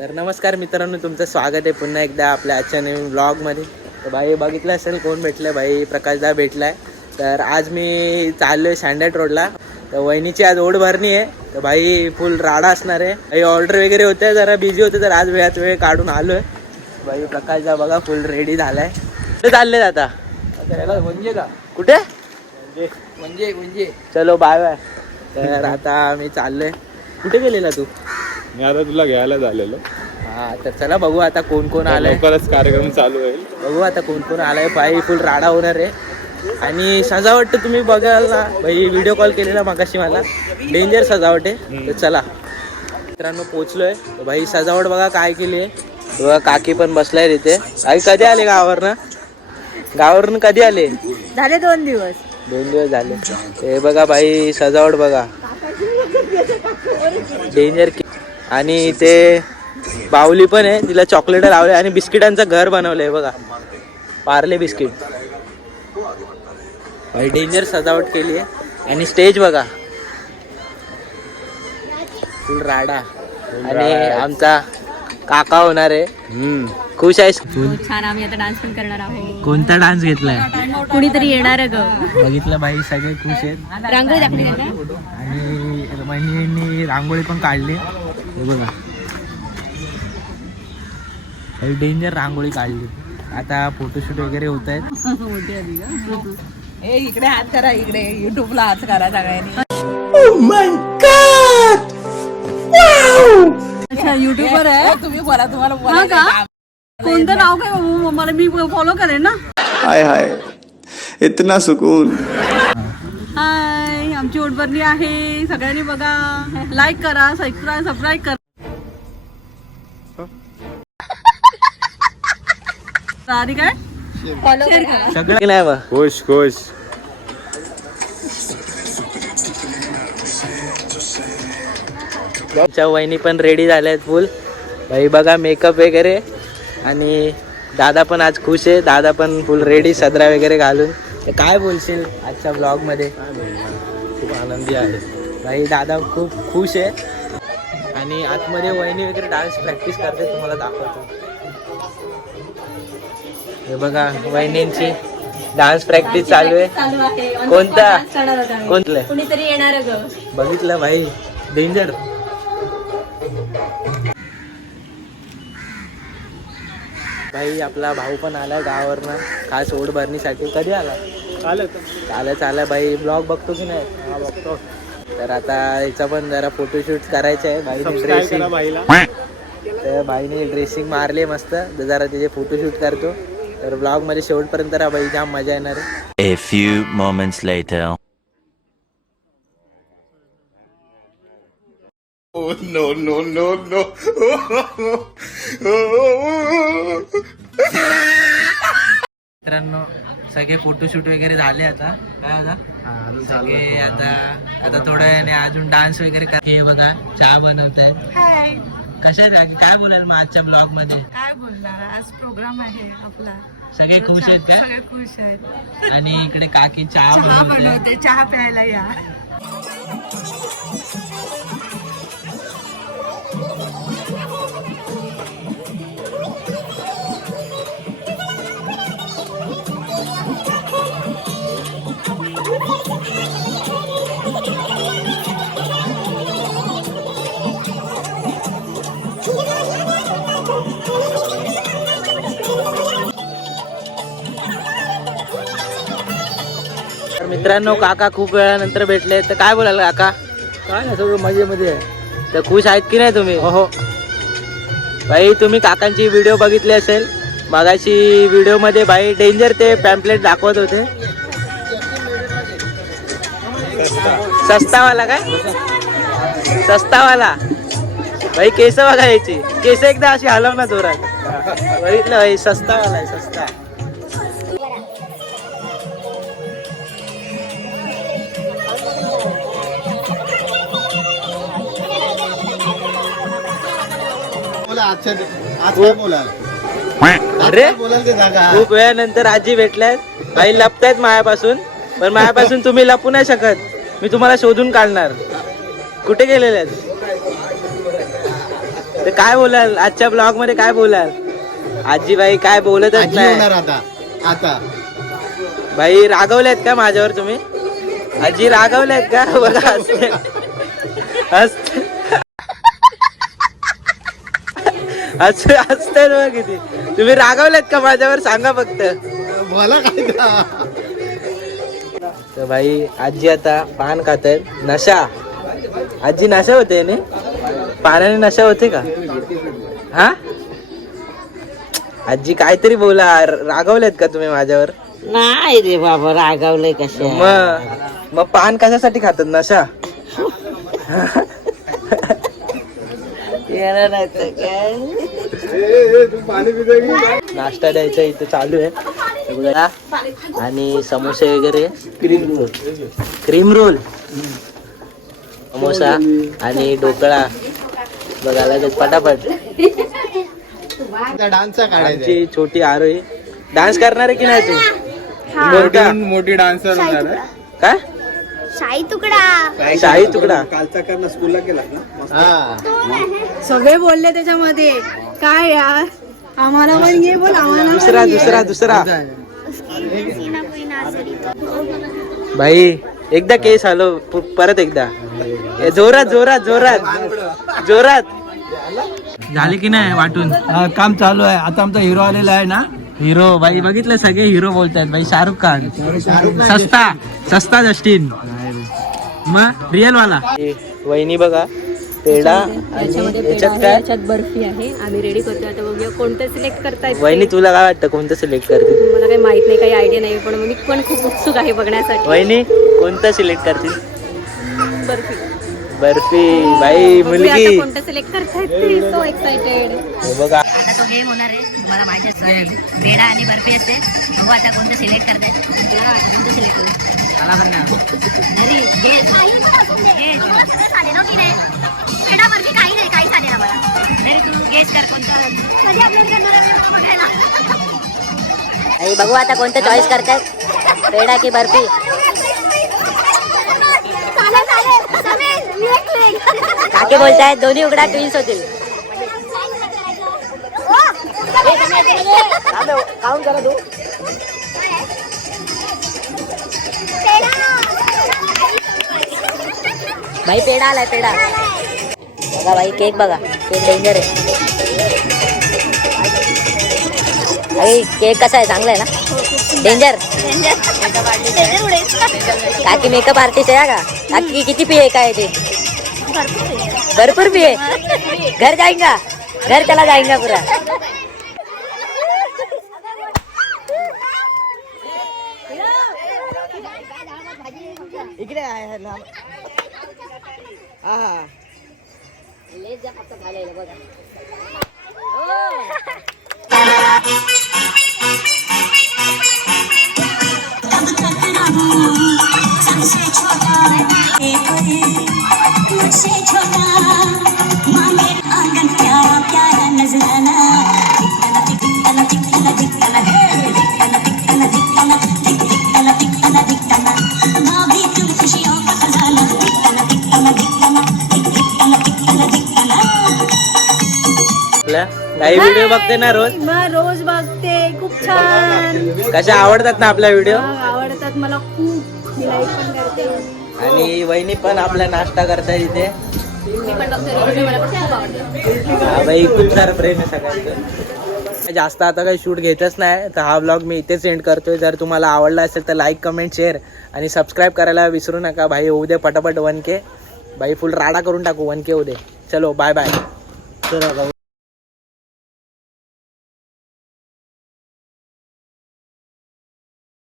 तर नमस्कार मित्रांनो, तुमचं स्वागत आहे पुन्हा एकदा आपल्या आजच्या नवीन ब्लॉगमध्ये. तर भाई बघितलं असेल कोण भेटलं, भाई प्रकाशदा भेटलाय. तर आज मी चाललो आहे सँडॅट रोडला. तर वहिनीची आज ओढ भरणी आहे, तर भाई फुल राडा असणार आहे. काही ऑर्डर वगैरे होते, जरा बिझी होते, तर आज वेळात वेळ काढून आलो आहे. भाई प्रकाशदा बघा फुल रेडी झालाय. कुठे चाललेत आता? म्हणजे का कुठे म्हणजे म्हणजे चलो बाय बाय. तर आता मी चाललोय. कुठे गेलेला तू? मी आता तुला घ्यायला झालेलो. हा, तर चला बघू आता कोण कोण आलंय. लवकरच कार्यक्रम चालू होईल. बघू आता कोण कोण आलाय. पायी फुल राडा होणार आहे. आणि सजावट तुम्ही बघाल ना भाई, व्हिडिओ कॉल केलेला मागाशी मला. डेंजर सजावट आहे. तर चला मित्रांनो पोचलोय. भाई सजावट बघा काय केली आहे. बघा काकी पण बसलाय तिथे. आई कधी आले गावावरनं? गावावरून कधी आले? झाले 2 दिवस. 2 दिवस झाले. हे बघा भाई सजावट बघा डेंजर. आणि ते बाहुली पण आहे, तिला चॉकलेट लावले आणि बिस्किटांचं घर बनवलंय बघा, पार्ले बिस्किट. भाई डेंजर सजावट केली आहे. आणि स्टेज बघा फुल राडा. आणि आमचा काका होणार आहे. खुश आहेस? छान. आम्ही आता डान्स पण करणार आहोत. कोणता डान्स घेतलाय? कुणीतरी येणार ग. बघितलं बाई, सगळे खुश आहेत. रांगोळी दाखवली का? आणि वहिनींनी रांगोळी पण काढली. हे बघा डेंजर रांगोळी काढली. आता फोटोशूट वगैरे होत आहेत. इकडे हात करा, इकडे युट्यूबला हात करा सगळ्यांनी. अच्छा युट्यूबर आहे तुम्ही, बोला तुम्हाला बोला. कोणतं नाव काय बाबू, मला मी फॉलो करेन ना. हाय हाय इतना सुकून. हाय, आमची ओटबरणी आहे, सगळ्यांनी बघा, लाईक करा, सबस्क्राईब करा. आणि काय सगळं नाही बा. खुश खुश. आमच्या वहिनी पण रेडी झाल्या आहेत फुल. भाई बघा मेकअप वगैरे. आणि दादा पण आज खुश आहे. दादा पण फुल रेडी सदरा वगैरे घालून. तर काय बोलशील आजच्या ब्लॉग मध्ये? खूप आनंदी आहे भाई दादा खूप खुश आहे. आणि आतमध्ये वहिनी वगैरे डान्स प्रॅक्टिस करते, तुम्हाला दाखवतो. हे बघा वहिनींची डान्स प्रॅक्टिस चालू आहे. कोणता? कोणतं? कुणीतरी येणार ग. बघितलं भाई डेंजर. भाई आपला भाऊ पण आला गावावरनं खास ओढ भरणीसाठी. कधी आला? चालेल भाई. ब्लॉग बघतो की नाही? हा बघतो. तर आता याचा पण जरा फोटोशूट करायचं आहे. भाईने ड्रेसिंग, तर भाईने ड्रेसिंग मारली मस्त. तर जरा त्याचे फोटोशूट करतो. तर ब्लॉग मध्ये शेवटपर्यंत राहा भाई, जाम मजा येणार आहे. A few moments later. Oh no no no no. मित्रांनो सगळे फोटोशूट वगैरे झाले. आता काय आता सगळे आता थोड्या वेळाने अजून डान्स वगैरे कर. हे बघा चहा बनवत आहे. कशा काय बोलाल मग आजच्या ब्लॉग मध्ये? काय बोलणार, आज प्रोग्राम आहे आपला. सगळे खुश आहेत का? सगळे खुश आहेत. आणि इकडे काकी चहा चहा बनवते. बनवते, चहा प्यायला या. तर मित्रांनो काका खूप वेळानंतर भेटले. तर काय बोलाल काका? काय नाही, सगळं मजेमध्ये आहे. तर खुश आहेत की नाही तुम्ही? हो. भाई तुम्ही काकांची व्हिडिओ बघितली असेल. मगाशी व्हिडिओ मध्ये भाई डेंजर ते पॅम्पलेट दाखवत होते. सस्तावाला काय? सस्तावाला भाई. केस बघा याची, केस एकदा अशी हलव ना जोरात. बघितलं भाई, सस्तावाला आहे, सस्ता. अरे खूप वेळानंतर आजी भेटल्यात. भाई लपतायत मायापासून, पण मायापासून तुम्ही लपू नाही शकत. मी तुम्हाला शोधून काढणार. कुठे गेलेले आहेत? तर काय बोलाल आजच्या ब्लॉग मध्ये, काय बोलाल? आजीबाई काय बोलतच नाही. आता भाई रागवलेत का माझ्यावर तुम्ही? आजी रागवलेत का? बघा हसते हसते बघ किती. तुम्ही रागवलेत का माझ्यावर? सांगा फक्त. मला काय तर भाई आजी आता पान खात आहेत. नशा आजी नशा होते ने पाण्याने नशा होते का? हा आजी काहीतरी बोला. रागवलेत का तुम्ही माझ्यावर? नाही रे बाबा, रागावलंय कशा? मग पान कशासाठी खातात? नशा. येणार नाही तर काय. नाश्ता द्यायचा इथे चालू आहे हे बघा. आणि समोसे वगैरे, क्रीम रोल, समोसा आणि ढोकळा बघा लगेच पटापट. डान्सचा काढायचा आमची छोटी आरोही डान्स करणार आहे की नाही तू? मोठा मोठी डान्सर होणार आहे. काय? शाही तुकडा. शाही तुकडा. हा. सगळे बोलले त्याच्यामध्ये. काय यार, आम्हाला पण घे बोल. आम्हाला दुसरा दुसरा दुसरा सीना कोई नासरी तो. भाई एकदा केस आलो परत एकदा. जोरात जोरात जोरात जोरात. झाले की नाही वाटून? काम चालू आहे. आता आमचा हिरो आलेला आहे ना. हिरो भाई बघितलं, सगळे हिरो बोलतायत भाई. शाहरुख खान सस्ता सस्ता जस्टिन. मग रिअल वाला. वहिनी बघा पेढा आणि याच्यात काय? याच्यात बर्फी आहे. आम्ही रेडी करतो. आता बघूया कोणतं सिलेक्ट करतायत. वहिनी तुला काय वाटतं कोणतं सिलेक्ट करतील? मला काही माहित नाही, काही आयडिया नाही, पण मी पण खूप उत्सुक आहे बघण्यासाठी. वहिनी कोणतं सिलेक्ट करतील? बर्फी. बर्फी. भाई बघूया आता मुलगी कोणतं सिलेक्ट करतायत ते. So excited. हे बघा. आता तो गेम होणार आहे, तुम्हाला माहितीच आहे. पेढा आणि बर्फी असते. बघू आता कोणतं सिलेक्ट करताय. तुला काय वाटतं कोणतं सिलेक्ट करू? मला पण नाही. अरे घे. काही पण असून दे. मला सगळं चालेल हो की नाही? पेढा बर्फी काही नाही, काही चालेल आम्हाला. अरे तू गेस कर कोणतं. कधी आपल्याला करणार आहे बघायला. अरे बघू आता कोणतं चॉईस करताय, पेढा की बर्फी. चालेल चालेल. चालेल. मी एक लेग. काकी बोलतायत दोन्ही उघडा ट्विन्स होतील. काउंट करा तू. भाई पेढा आलाय, पेढा बघा भाई. केक बघा, केक डेंजर आहे. भाई केक कसा आहे? चांगला आहे ना? डेंजर. काकी मेकअप आर्टिस्ट आहे का? काकी किती पिये काय ते? भरपूर पिये. घर जाएगा, घर चला जाएगा पूरा. इकडे आहे ना. हा काही व्हिडिओ बघते ना रोज? मग रोज बघते. खूप छान. कशा आवडतात ना आपल्या व्हिडिओ? आवडतात मला खूप. मी लाईक पण करते. आणि वहिनी पण आपला नाश्ता करताय इथे. मी पण बघते, मला पण खूप आवडतं. हा बाई, खूप सारं प्रेम आहे सगळ्यांचं. जास्त आता काही शूट घेतच नाही, तर हा व्लॉग मी इथेच एंड करतोय. जर तुम्हाला आवडला असेल तर लाईक, कमेंट, शेअर आणि सबस्क्राईब करायला विसरू नका. भाई होऊ दे पटापट 1K. भाई फुल राडा करून टाकू. 1K होऊ दे. चलो बाय बाय. चला.